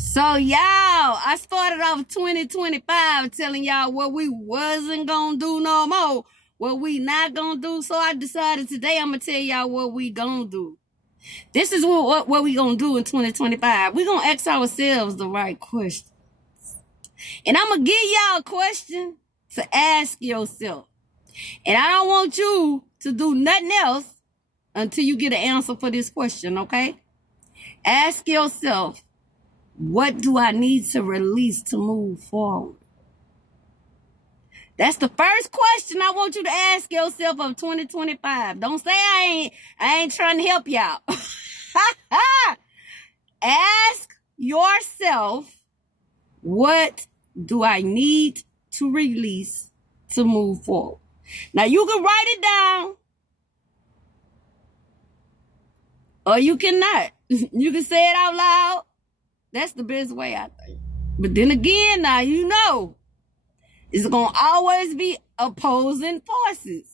So y'all, I started off 2025 telling y'all what we wasn't gonna do no more, what we not gonna do. So I decided today I'm gonna tell y'all what we gonna do. This is what we gonna do in 2025. We gonna ask ourselves the right question. And I'm gonna give y'all a question to ask yourself. And I don't want you to do nothing else until you get an answer for this question, okay? Ask yourself, what do I need to release to move forward? That's the first question I want you to ask yourself of 2025. Don't say I ain't trying to help y'all. Ask yourself, what do I need to release to move forward? Now you can write it down, or you cannot. You can say it out loud. That's the best way, I think. But then again, now you know, it's going to always be opposing forces.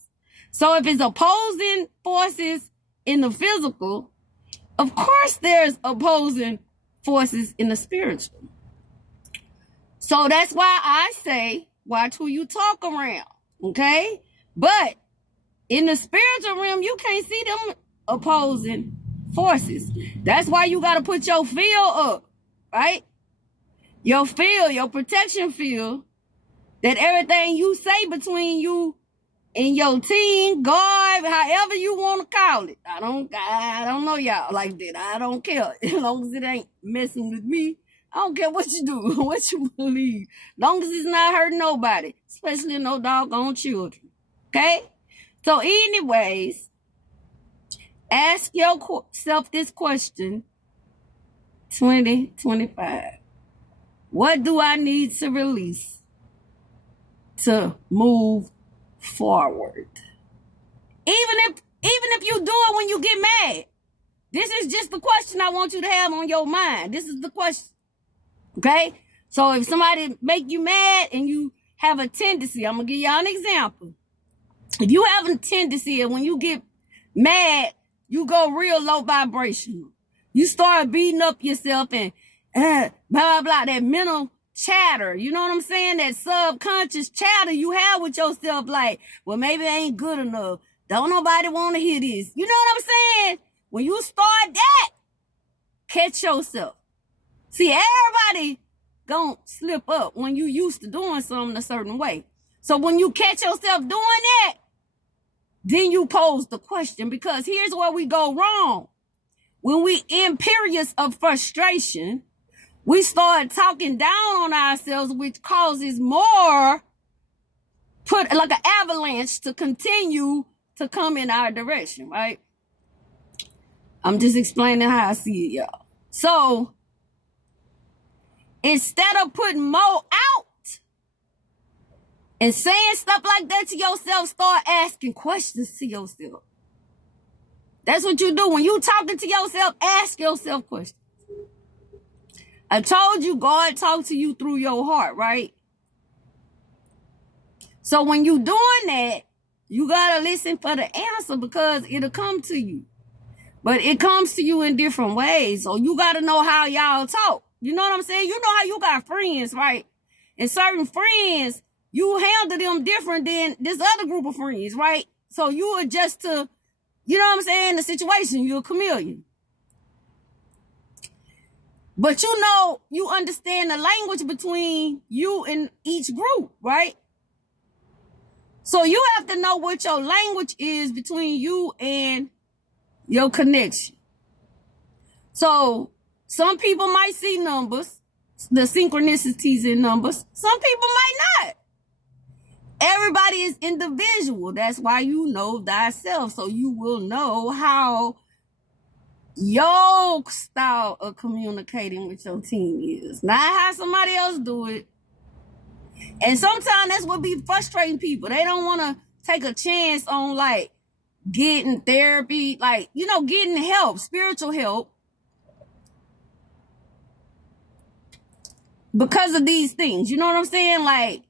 So if it's opposing forces in the physical, of course there's opposing forces in the spiritual. So that's why I say, watch who you talk around, okay? But in the spiritual realm, you can't see them opposing forces. That's why you got to put your field up, right? Your field, your protection field, that everything you say between you and your team, God, however you want to call it. I don't know y'all like that. I don't care. As long as it ain't messing with me, I don't care what you do, what you believe. As long as it's not hurting nobody, especially no doggone children. Okay? So anyways, ask yourself this question, 2025. What do I need to release to move forward? Even if you do it when you get mad, this is just the question I want you to have on your mind. This is the question. Okay? So if somebody make you mad and you have a tendency, I'm going to give y'all an example. If you have a tendency and when you get mad, you go real low vibrational. You start beating up yourself and blah, blah, blah, that mental chatter. You know what I'm saying? That subconscious chatter you have with yourself like, well, maybe it ain't good enough. Don't nobody want to hear this. You know what I'm saying? When you start that, catch yourself. See, everybody gonna slip up when you used to doing something a certain way. So when you catch yourself doing that, then you pose the question, because here's where we go wrong. When we in periods of frustration, we start talking down on ourselves, which causes more, put like an avalanche to continue to come in our direction, right? I'm just explaining how I see it, y'all. So instead of putting more out and saying stuff like that to yourself, start asking questions to yourself. That's what you do. When you talking to yourself, ask yourself questions. I told you God talked to you through your heart, right? So when you doing that, you got to listen for the answer, because it'll come to you. But it comes to you in different ways. So you got to know how y'all talk. You know what I'm saying? You know how you got friends, right? And certain friends, you handle them different than this other group of friends, right? So you adjust to, you know what I'm saying, the situation. You're a chameleon. But you know, you understand the language between you and each group, right? So you have to know what your language is between you and your connection. So some people might see numbers, the synchronicities in numbers. Some people might not. Everybody is individual. That's why you know thyself. So you will know how your style of communicating with your team is, not how somebody else do it. And sometimes that's what be frustrating people. They don't want to take a chance on like getting therapy, like, you know, getting help, spiritual help, because of these things. You know what I'm saying? Like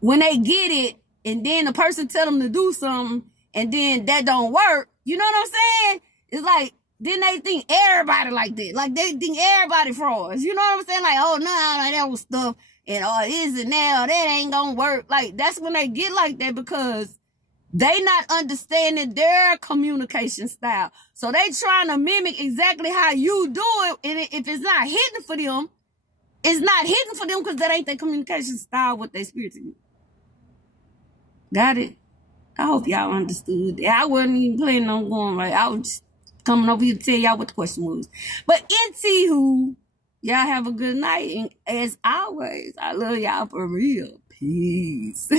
when they get it and then the person tell them to do something and then that don't work, you know what I'm saying? It's like then they think everybody like that. Like they think everybody frauds. You know what I'm saying? Like, oh no, like that was stuff and this and that, that ain't gonna work. Like that's when they get like that because they not understanding their communication style. So they trying to mimic exactly how you do it. And if it's not hitting for them, it's not hitting for them because that ain't their communication style with their spirit to you. Got it? I hope y'all understood. I wasn't even planning on going right. I was just coming over here to tell y'all what the question was. But anywho, y'all have a good night. And as always, I love y'all for real. Peace.